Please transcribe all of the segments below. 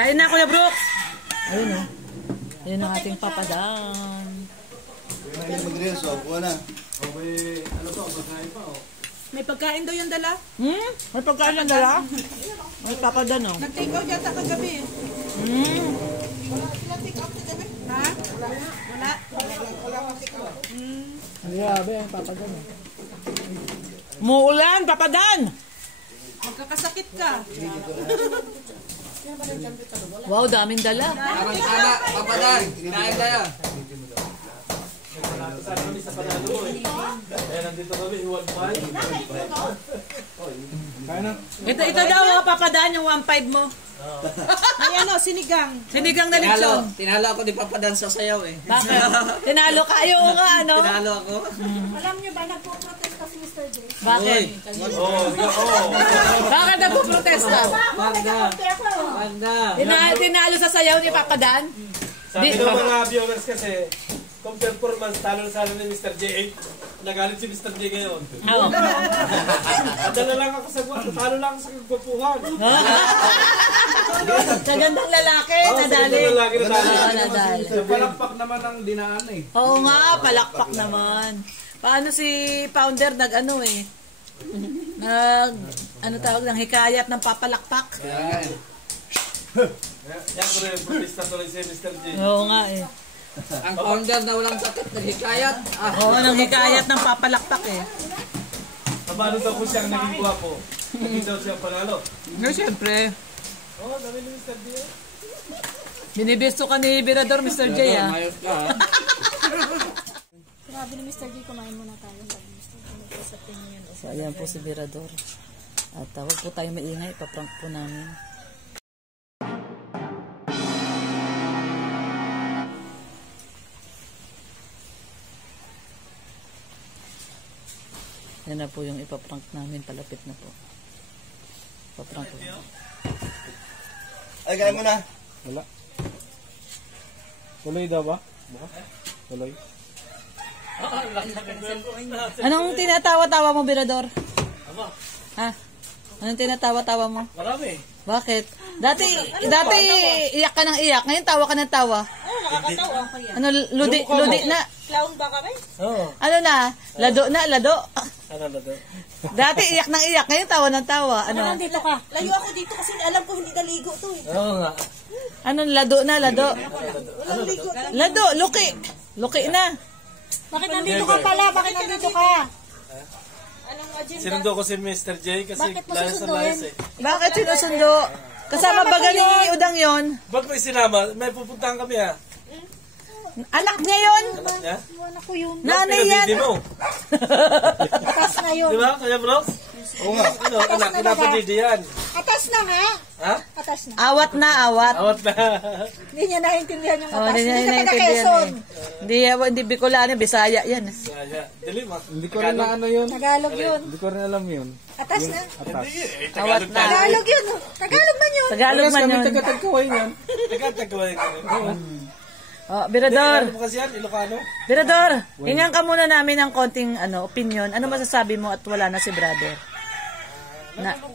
Kain na, Kuya Brooks. Ayun o. Ayun ang ating papadam. Mag-reels o, buwan na. May pagkain daw yung dala? May pagkain ang dala? May papadan o. Nag-take out yata kagabi. Wala take out kagabi? Ha? Wala? Wala take out. Grabe ang papadan o. Muulan, papadan! Magkakasakit ka. Wow, daming dala. Tama, papadan. Kain tayo. Ito daw ang papadan yung 1.5 mo. Ay ano, sinigang. Sinigang na lechon. Tinalo ako di papadan sa sayaw eh. Bakit? Tinalo ka? Ayaw nga, ano? Tinalo ako. Alam niyo ba, nagpo-protesta si Mr. J? Bakit? Bakit nagpo-protesta? Panda. Tinalo sa sayaw ni Papadan? Sabi ng mga viewers kasi, kung performance, talo ni Mr. J. Nagalit si Mr. J ngayon. Oo. Talo lang ako sa kagwapuhan. Sa gandang lalaki, nadali. Nadali. Palakpak naman ang dinaan eh. Oo nga, palakpak naman. Paano si Founder nag-ano eh? Ano tawag ng hikayat ng papalakpak? Yan ko rin, protesta tuloy si Mr. J. Oo nga eh. Ang founder na walang sakit, naghikayat. Oo, nang hikayat ng papalakpak eh. Paano daw po siyang naging guwapo? Hindi daw siya panalo. No, siyempre. Oo, dami ni Mr. J. Binibisto ka ni Birador, Mr. J ah. Mayos ka ha. Sabi ni Mr. J, kumain muna tayo. Sabi ni Mr. J, nagpasapin niyo yun. So, ayan po si Birador. At tawag po tayo maingay, paprank po namin. Yan na po yung ipaprank namin, palapit na po. Paprank po. Ay, kaya mo na. Wala. Tuloy daw ba? Tuloy. Anong tinatawa-tawa mo, Birador? Ha? Anong tinatawa-tawa mo? Marami. Bakit? Dati iyak ka ng iyak, ngayon tawa ka ng tawa. Nakakatawa ko yan. Ano, ludi na? Clown ba kami? Oo. Ano na? Lado na, lado. Ano na daw? Dati iyak ng iyak, ngayon tawa ng tawa. Ano? Nandito ka. Layo ako dito kasi alam ko hindi naligo to eh. Oo nga. Ano, lado na, lado. Walang ligo to. Lado, luki. Luki na. Bakit nandito ka pala? Bakit nandito ka? Anong agenda? Sinundo ko si Mr. J kasi Bakit mo layas na susunduin? layas eh. Bakit sinusundo? Kasama ba ni Udang yon? Ba't may sinama? May pupuntahan kami ha. Anak niya yon? Anak niya? Anak ko yun. Nanay yan. Pinabidi mo. Atas na yun. Di ba, Kuya Bros? Oo nga. Ano, anak, pinapabidi yan. Atas na nga. Ha? Atas na. Awat na, awat. Awat na. Hindi niya naintindihan yung Oh, atas. hindi niya Hindi ka naiintindihan taga-Quezon. eh. Hindi Bicolano, Bisaya yan. Saya. Dilim ah. Hindi ko rin na ano yun. Tagalog yun. Hindi ko rin alam yun. Atas na. Hindi eh. Awat na. Tagalog yun. Oh. Tagalog man yun. Tagalog man Kami yun. taga-tagkaway yan. Nagkatagawin ko rin. Oh, Birador. Ano mo kasi yan? Ilocano? Birador, hingan ka muna namin ng konting opinion. Ano masasabi mo at wala na si brother?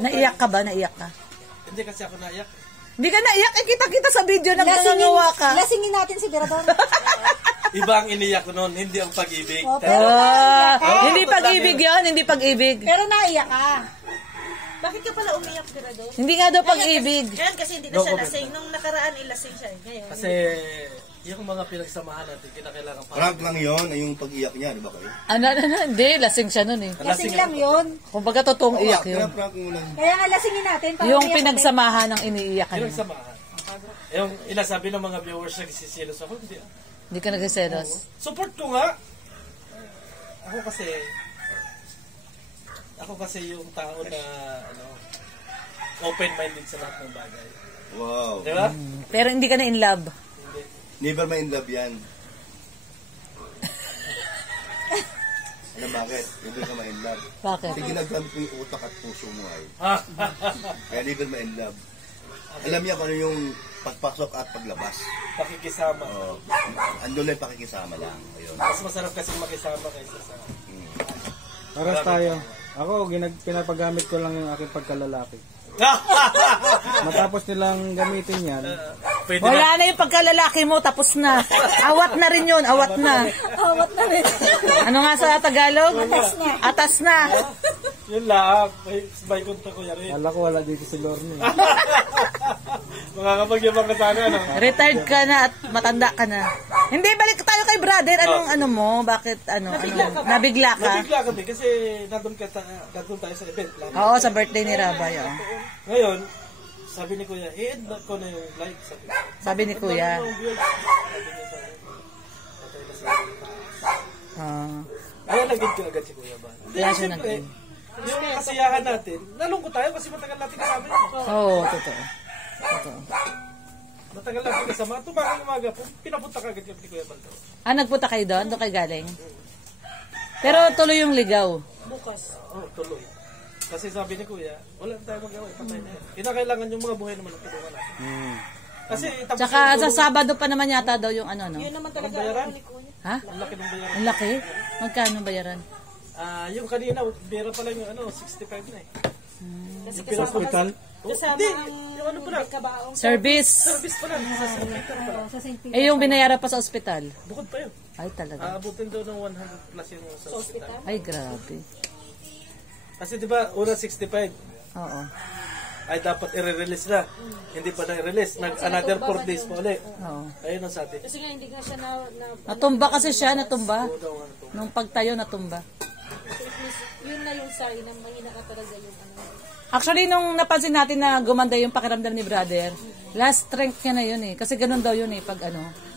Naiyak ka ba? Naiyak ka? Hindi kasi ako naiyak. Hindi ka naiyak. Eh, kita-kita sa video na nangangawa ka. Lasingin natin si Birador. Iba ang iniyak ko noon, hindi ang pag-ibig. Oh, pero naiyak ka. Hindi pag-ibig yun. Hindi pag-ibig. Pero naiyak ka. Bakit ka pala umiyak ka doon? Hindi nga daw pag-ibig. Ngayon kasi hindi na siya lasing. Nung nakaraan ilasing siya. Ngayon. Kasi yung mga pinagsamahan natin, kinakailangan pa. Prank lang yun, ay yung pag-iyak niya, di ba kayo? Hindi. Lasing siya nun eh. Lasing lang yun. Kung baga totoong iyak yun. Kaya prank mo lang. Kaya nga lasingin natin. para Yung umiyak pinagsamahan ng iniiyak ka niya. Pinagsamahan. Yung ilasabi ng mga viewers na sisilos ako, hindi. Hindi ka nagsiselos. Support ko nga. Ako kasi yung tao na open-minded sa lahat ng bagay. Wow. Di ba? Pero hindi ka na in love. Hindi. Never ma in love yan. Alam bakit? Never ka ma in love. Bakit? Kasi ginagamit mo yung utak at puso mo ay. Kaya never ma in love. Alam niya kung ano yung pagpasok at paglabas. Pakikisama. Oo. Ando lang pakikisama lang. Ayun. Mas masarap kasi makisama kaysa sa... Paras tayo. Ako, pinapagamit ko lang yung aking pagkalalaki. Matapos nilang gamitin yan, Pwede Wala na yung pagkalalaki mo, tapos na. Awat na rin yun, awat na. Awat na rin. Ano nga sa Tagalog? Atas na. Yun lang. May konta ko yan rin. kala ko wala dito si Lorne. Makakapagyabang ka sana, no? Retired ka na at matanda ka na. Hindi, balik tayo kay brother. Anong ano mo? Bakit nabigla ka? Nabigla kami kasi nandun tayo sa event lang. Oo, sa birthday ni Rabay. Oh. Ngayon, sabi ni Kuya, i-end ko na yung live. Sabi ni Kuya. Kaya nag-end ko agad si Kuya ba? Kaya siya nag-end. Yung kasiyahan natin, nalungkot tayo kasi matagal natin kasama yun. Oo, totoo. Matagal natin kasama. Tumakang umaga, pinapunta ka agad kami ni Kuya Baldo. Nagpunta kayo doon? Doon kayo galing? Pero tuloy yung ligaw. Oo, tuloy. Kasi sabi ni Kuya, wala na tayo magawa, patay na yan. Kinakailangan yung mga buhay naman ang tulungan natin. Kasi tapos Tsaka sa Sabado pa naman yata daw yung ano, no? Yun naman talaga bayaran. Ha? Ang laki ng bayaran. Ang laki? Magkano bayaran? Yung kanina, bira pa lang yung 65 na eh. Kasi Yung hospital? kasama Hindi, ang yung ano pa lang. kabaong. Service. Service pa lang. Sa St. Peter. Eh, yung binayaran pa sa ospital. Bukod pa yun. Ay, talaga. Aabutin daw ng 100 plus yung sa hospital. Ay, grabe. Kasi di ba, una 65 Oo. ay dapat i-release na. Hindi pa na-release. Another 4 days pa ulit. Oo. Ayun ang sabi. Kasi nga hindi nga siya Natumba kasi siya, natumba. Nung pagtayo, natumba. yun na yung sign na mahina ka talaga yung ano. Actually, nung napansin natin na gumanda yung pakiramdam ni brother, last strength niya na yun eh. Kasi ganun daw yun eh, pag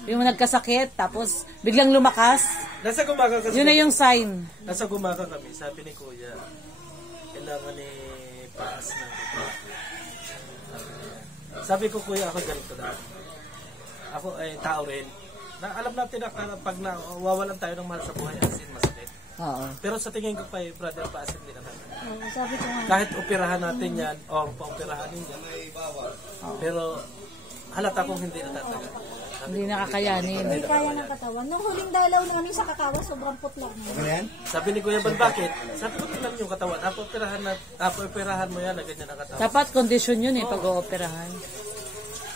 yung nagkasakit, tapos biglang lumakas, Nasa Gumaca kasi. yun na yung sign. Nasa Gumaca kami. Sabi ni Kuya, kailangan ni paas na. Sabi ko, Kuya, ako ganito na. Ako ay tao rin. Na, alam natin na pag nawawalan tayo ng mahal sa buhay, as in masakit. Oo. Pero sa tingin ko pa, brother, paas hindi naman. Oo, sabi ko nga. Kahit operahan natin yan, o pa-operahan yan. Pero halata kong hindi natatagal. Hindi nakakayanin. Hindi kaya ng katawan. Nung huling dalaw namin sa Kakawa, sobrang putla na. Ano yan? Sabi ni Kuya Ban, bakit? Sabi ko, tingnan yung katawan. Operahan mo yan na ganyan ang katawan. Dapat kondisyon yun eh, pag-ooperahan.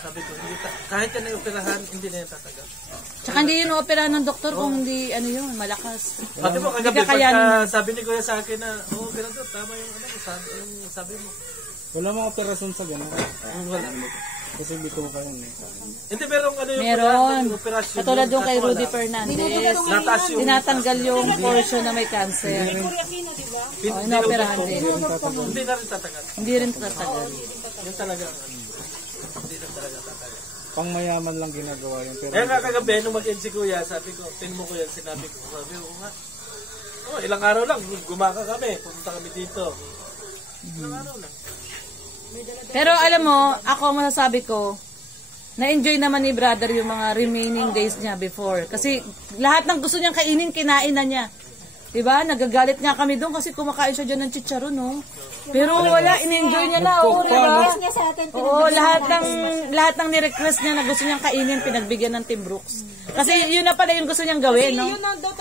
Sabi ko, hindi kahit yan ay operahan, hindi na yan tatagal. Tsaka hindi yun ooperahan ng doktor kung hindi, malakas. Pati mo kagabi, Hindi ka kayanin. pagka sabi ni Kuya sa akin na, ganito, tama yung sabi mo. Wala mga operasyon sa gano'n. Wala. Kasi hindi ko kayo eh. Hindi, merong yung Meron. operasyon. Katulad yung kay Wala. Rudy Fernandez. Nataas yung Tinatanggal yung portion na may cancer. Inooperahan din. Hindi na rin tatagal. Hindi rin tatagal. Yun talaga. Hindi na talaga tatagal. Pang mayaman lang ginagawa yun. Pero Kaya kagabi, nung mag-end si Kuya, sabi ko, tingin mo Kuya, sinabi ko, sabi ko nga, ilang araw lang, Gumaca kami, pumunta kami dito. Ilang araw lang. Pero alam mo, ako ang masasabi ko, na-enjoy naman ni brother yung mga remaining days niya before. Kasi lahat ng gusto niyang kainin, kinain na niya. Diba? Nagagalit nga kami doon kasi kumakain siya dyan ng chicharon, no? Pero wala, in-enjoy niya na, diba? Yes niya sa atin. Oo, lahat ng ni-request niya na gusto niyang kainin, pinagbigyan ng Team Brooks. Kasi yun na pala yung gusto niyang gawin, no?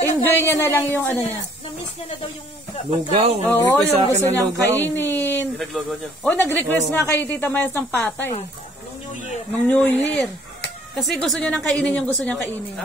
Enjoy niya na lang yung ano niya. Na-miss niya na daw yung lugaw. Oo, Nag-request sa yung akin gusto ng niyang lugaw. kainin. Pinaglogo niya. Nag-request nga kay Tita Mayas ng patay. Nung New Year. Kasi gusto niya nang kainin yung gusto niyang kainin.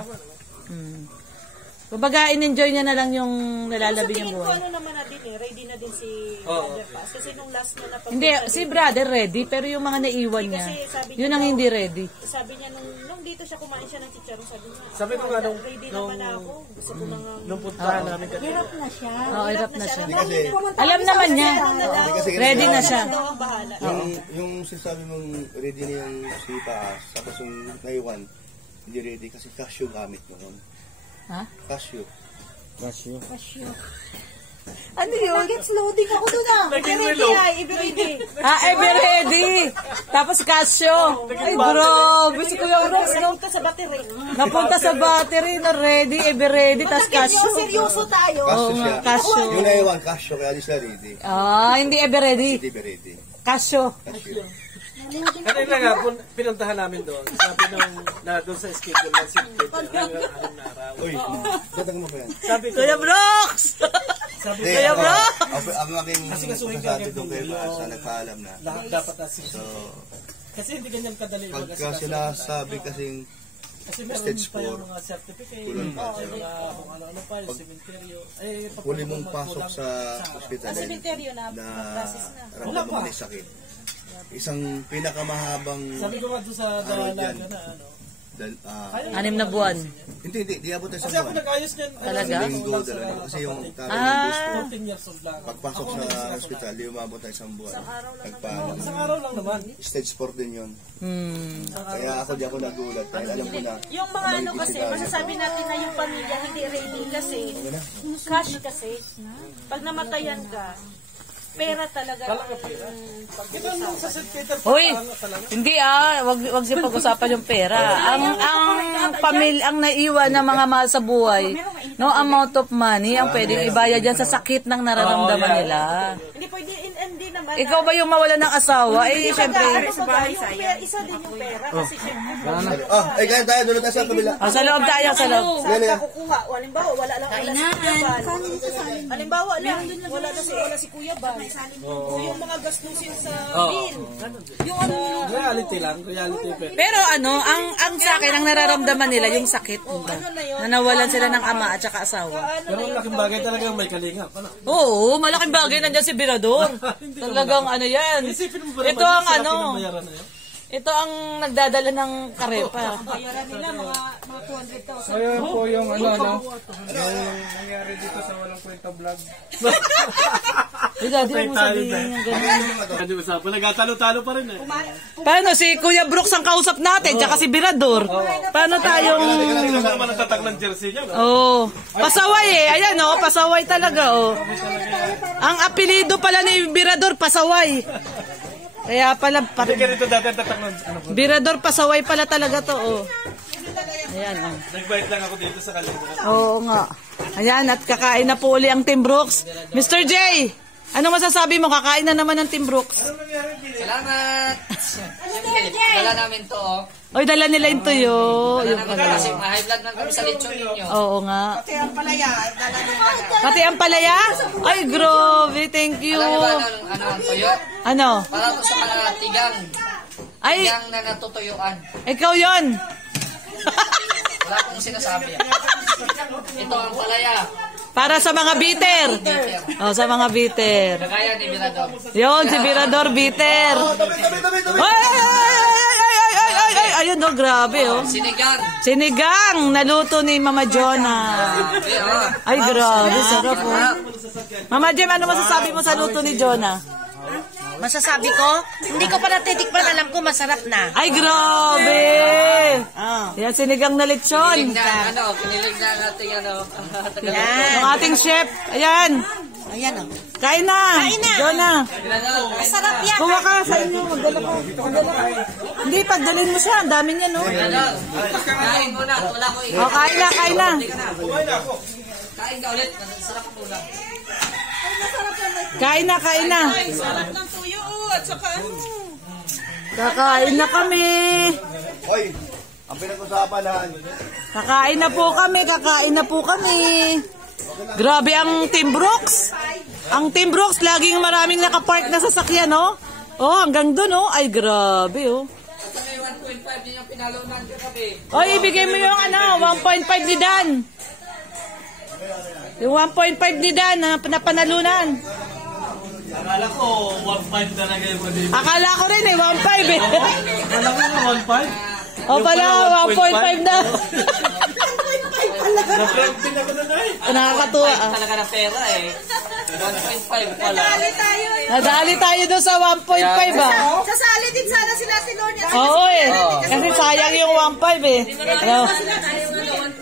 Kumbaga, in-enjoy niya na lang yung nalalabi niyang tingin ko buhay. ano naman na din ready na din si Brother Paz. Kasi nung last niya na Hindi, si brother ready, pero yung mga naiwan niya, yun ang hindi ready. sabi niya nung dito siya kumain siya ng chicharon, sabi niya, Sabi ko nga nung, ready naman ako. Gusto ko na nga. nung puntahan namin kanina. Hirap na siya. Oo, hirap na siya. Kasi, Alam naman niya. kasi Ready na siya. Daw ang bahala. yung sinasabi mong ready na yung si Paas, tapos yung naiwan, hindi ready kasi cashew gamit mo nun. Ha? Cashew. Cashew. Ano yun? Gets loading ako doon ah. Ibiridi. Ever ready. Tapos Casio. Ay, grabe. Si Kuya Rox, no? Punta sa battery. Napunta sa battery na ready, ever ready, tapos Casio. Seryoso tayo. Cashew Oo siya. nga, cashew. Yung naiwan, cashew, kaya di siya ready. Hindi ever ready. Hindi ba ready? Casio. Cashew. Kanina nga, pinuntahan namin doon. Sabi nung, na doon sa schedule ng St. Peter, hanggang 6 na araw. Uy, datang mo pa yan. Sabi ko, Kuya Brooks! sabi Hindi, ko, Kuya Bro! ang aking masasabi doon kay Masa, nagpaalam na. lahat dapat assist. So, Kasi hindi ganyan kadali pagka sinasabi kasing Kasi meron stage pa yung 4, mga certificate, kulang pa. yung mga kung ano-ano pa, yung cementerio. Eh, pag huli mong pasok sa ospital Sa cementerio na, na process na. ramdam mo may sakit. Isang pinakamahabang sabi ko nga doon sa araw dalaga dyan. na ano. 6 na buwan. Hindi, di abot na sa Kasi ako buwan. nag-ayos niyan. Talaga? Linggo talaga. Kasi yung tatay ng gusto, 14 years old lang. pagpasok sa ospital, di umabot na isang buwan. Nagpaalam. Isang araw lang naman. Stage 4 din yun. Hmm. Kaya ako di ako nagulat. Dahil alam ko na, Yung mga ano kasi, masasabi natin na yung pamilya hindi ready kasi, cash kasi, pag namatayan ka, pera talaga. Ito yung sa St. Peter, Hoy, talaga. hindi wag siya pag-usapan yung pera. Ang naiwan ng mga mahal sa buhay, no amount of money ang pwedeng ibayad dyan sa sakit ng nararamdaman nila. Hindi pwede, hindi naman. Ikaw ba yung mawalan ng asawa? Eh, syempre. Isa din yung pera kasi syempre. ay kaya tayo, doon tayo sa kabila. Sa loob tayo, sa loob. Saan ka kukuha? Halimbawa, wala lang si Kuya Bal. Halimbawa lang, wala si Kuya Bal. Yung mga gastusin sa bill. Yung ano, Reality lang, reality. Pero ang sa akin, ang nararamdaman nila, yung sakit. Na nawalan sila ng ama at saka asawa. Pero laking bagay talaga may kalingap. Ano? Oo, malaking bagay nandiyan si Birador. Talagang ano yan. Isipin mo ba Ito ang sa ano, pinabayaran na yun? ito ang nagdadala ng karepa. bayaran nila mga 200,000. Ayun po yung ano, yung nangyari dito sa walang kwenta vlog. Ay, dati mo sabihin yung ganun. Hindi usapan, nagtatalo-talo pa rin eh. Paano si Kuya Brooks ang kausap natin, tsaka si Birador? Paano tayong... Hindi ko naman ang tatak ng jersey niya. No? Oh, pasaway eh. Ayan oh, pasaway talaga oh. Ang apelido pala ni Birador, pasaway. Kaya pala, Hindi ka rito dati ang tatak ng ano. Birador, pasaway pala talaga to oh. Ayan oh. Nag-bite lang ako dito sa kalingap. Oo nga. Ayan, at kakain na po uli ang Team Brooks. Mr. J, ano masasabi mo? Kakain na naman ng Team Brooks. Salamat! Siyempre, dala namin to, oh. Oy, dala nila yung tuyo. Yung Dala namin kasi ma-high blood lang kami sa lechon ninyo. Oo nga. Pati ang palaya? Ay, grabe. Thank you. Alam niyo ba ano ang tuyo? Ano? Para to sa mga tigang. Ay, Tigang na natutuyuan. ikaw yon. Wala akong sinasabi. Ito ang palaya. Para sa mga bitter. Oh, sa mga bitter. Kagaya ni Mirador. Yon, si Birador bitter. Ay, ayun oh, grabe oh. Sinigang. Sinigang, naluto ni Mama Jonah. Ay, grabe, sarap oh. Mama Jem, ano masasabi mo sa luto ni Jonah? Masasabi ko, hindi ko pa natitikman, alam ko masarap na. Ay, grabe! Yan, sinigang na lechon. Kinilig na natin Ang ating chef. Ayan. Ayan o. Kain na. Jonah. Masarap yan. Kuha ka sa inyo. Magdala ka. Hindi, pagdalhin mo siya. Ang dami niya, no? Kain muna. Wala ko O, kain na, kain na. Kain ka ulit. Sarap muna. Kain na, kain na. Sarap ng tuyo at saka ano. Kakain na kami. Hoy, ang pinag-usapan na, Kakain na po kami. Kakain na po kami. Grabe ang Team Brooks. Ang Team Brooks, laging maraming nakapark na sasakyan, no? Oh, hanggang doon, oh. Ay, grabe, oh. At sa may 1.5 din yung pinalunan ko kami. Oy, ibigay mo yung 1.5 ni Dan. Yung 1.5 ni Dan na panalunan. Akala ko, 1.5 talaga yung dito. Akala ko rin 1.5 eh. Akala ko nga 1.5. O pala, 1.5 na. Na-friendly na ko na na eh. Nakakatuwa ah. Talaga na pera eh. 1.5 pala. Nadali tayo doon sa 1.5 ah. Sasali din sana sila si Lorna. Oo eh. Kasi sayang yung 1.5 eh. No.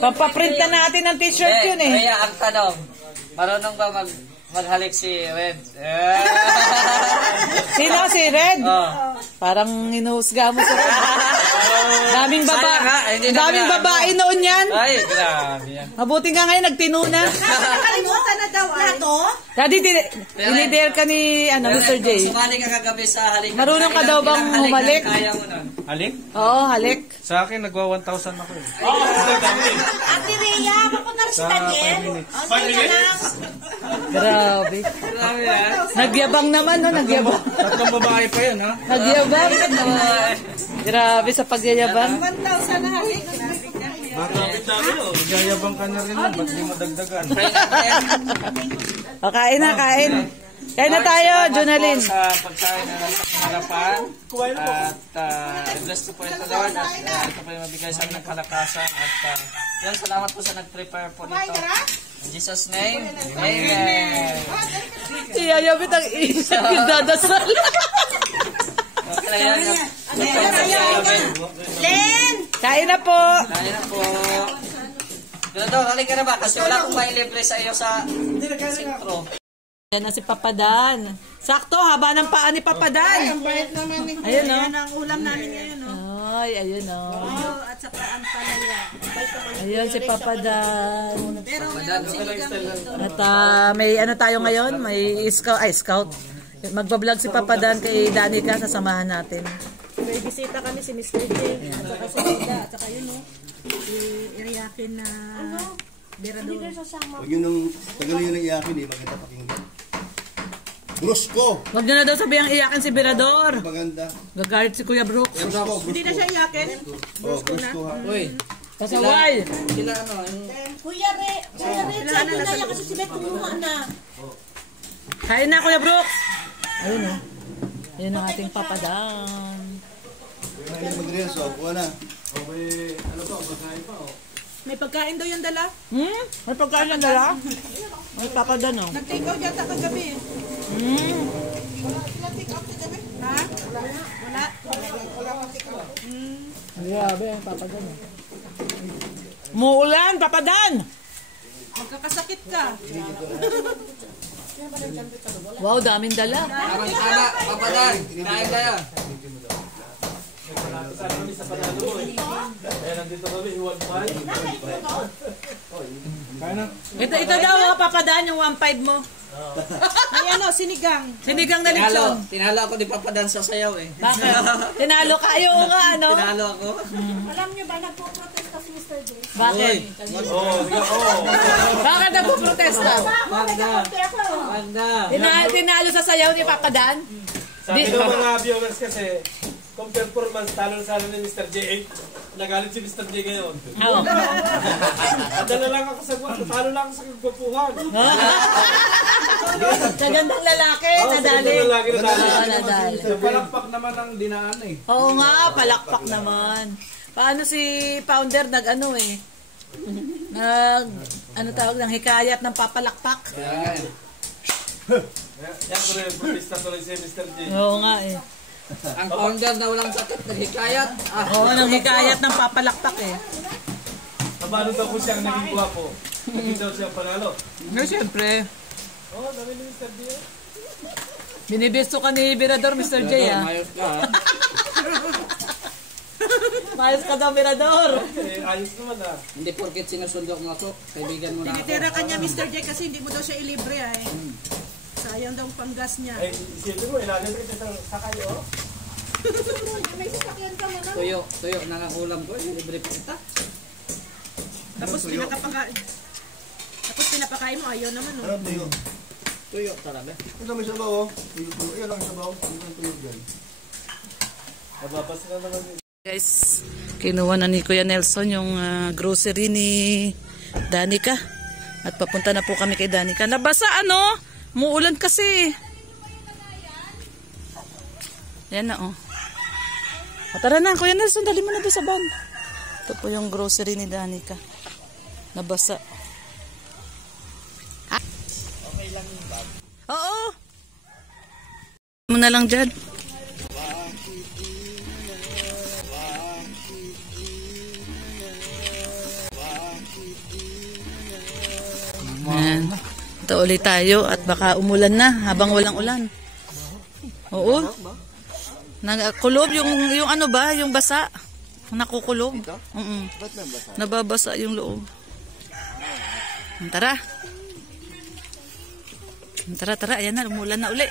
Papaprint na natin ng t-shirt yun eh. Kaya ang tanong, marunong ba maghalik si Red? Sino si Red? Oh. Parang hinuhusga mo sa Red. Daming daming babae noon yan. Ay, grabe yan. Mabuti nga ngayon, nagtinuna. Nakalimutan na daw. Lato? Daddy, dinidare ka ni Mr. J. Sumali ka kagabi sa halik. Marunong ka daw bang humalik? Kaya mo nun. Halik? Oo, halik. Sa akin, nagwa 1,000 ako eh. Ate Rhea, mapunta rin si Daniel. 5 minutes? Grabe. Grabe yan. Nagyabang naman, no? Nagyabang. Tatlong babae pa yun, ha? Nagyabang. Grabe sa pagyayabang. 1,000 na halik. Bakit namin, oh. Nagyayabang ka na rin, oh. Ba't di mo dagdagan? O, kain na, kain. Kain na tayo, Jonalyn. Sa pagkain na nasa harapan. At bless po ito, Lord. At ito po yung mabigay sa amin ng kalakasan. At yan, salamat po sa nag-prepare po nito. In Jesus' name, Amen. Iyayabit ang isip yung dadasal. Okay, yan. Len! Kain na po. Kaya na po. Pero halika na ba? Kasi wala akong mailibre sa iyo sa sentro. Yan na si Papadan. Sakto, haba ng paa ni Papadan. Ayun, no? Yan ang ulam namin ngayon, no? Ay, ayun, no? At saka ang palaya. Ayun si Papadan. Pero At may ano tayo ngayon? May scout. Magbablog si Papadan kay Danica, sasamahan natin. may bisita kami si Mr. J. At saka si Ida. At saka yun, no? Si Iriakin na Berador. Huwag yun nung, tagal yun ang iyakin eh, maganda pakinggan. Brusco! Huwag nyo na daw sabihang iyakin si Berador. Maganda. Gagalit si Kuya Brooks. Brusco, Hindi na siya iyakin. Oh, Brusco ha. Uy, Pasaway. sila ano, yung Kuya Re, sabi na niya kasi si Bet kumuha na. Kain na, Kuya Brooks. Ayun, oh. Ayun ang ating Papadan. Mag-reels, oh, kuha na. May pagkain daw yung dala. May pagkain ng dala? May Papadan, oh. Nag-take out yata kagabi. Ha? Wala? Grabe, ang Papadan, oh. Muulan, Papadan! Magkakasakit ka. Wow, daming dala. tama, papadan, kain tayo. Kaya nandito kami, iwan pa. Ito daw, oh, Papadan, yung 1.5 mo. May ano, sinigang. Sinigang na lechon. Tinalo ako di papadan sa sayaw eh. Bakit? Tinalo ka? Ayaw nga, ano? Tinalo ako. Alam niyo ba, nagpo-protesta si Mr. J? Bakit? Bakit nagpo-protesta? Magda. Tinalo sa sayaw ni Papadan? Sabi ng mga viewers kasi, kung performance, talo na sana ni Mr. J. Nagalit si Mr. J ngayon. Oo. Nadala lang ako sa talo lang ako sa kagpupuhan. Kagandang lalaki, nadali. Lagi na talo. Oo, nadali. Palakpak naman ang dinaan eh. Oo nga, palakpak naman. Paano si Founder nag-ano eh? Ano tawag ng hikayat ng papalakpak? Yan ko rin, protesta tuloy si Mr. J. Oo nga eh. Ang founder na walang sakit, naghikayat. Oo, nang hikayat ng papalakpak eh. Paano daw po siyang naging guwapo? Hindi daw siya panalo. No, siyempre. Oo, dami ni Mr. J. Binibisto ka ni Berador, Mr. J ah. Mayos ka ha. Mayos ka daw, Berador. Eh, ayos naman ah. Hindi porket sinusundo mo ako, kaibigan mo na ako. Tinitira ka niya, Mr. J, kasi hindi mo daw siya ilibre, eh. Sayang daw ang panggas niya. Eh, isipin mo, ilalim kita sa sakay, oh. Tuyo na nga ulam ko, libre kita. Tapos pinapakain mo, ayaw naman, oh. Ano tuyo? Tuyo talaga. Ito may sabaw, oh. Tuyo. Ayan ang sabaw. Ano ang tuyo dyan? Mababas na naman yun. Guys, kinuha na ni Kuya Nelson yung grocery ni Danica. At papunta na po kami kay Danica. Nabasa ano? Muulan kasi. Yan na oh. O, tara na, Kuya Nelson, dali mo na doon sa van. Ito po yung grocery ni Danica. Nabasa. Okay lang yung bag? Oo. Muna lang dyan. Ayan. Ito ulit tayo at baka umulan na habang walang ulan. Oo. Nagkulob yung ano ba, yung basa. nakukulong. Ito? Mm. Ba't nabasa? Nababasa yung loob. Tara. Tara, ayan na, umulan na uli.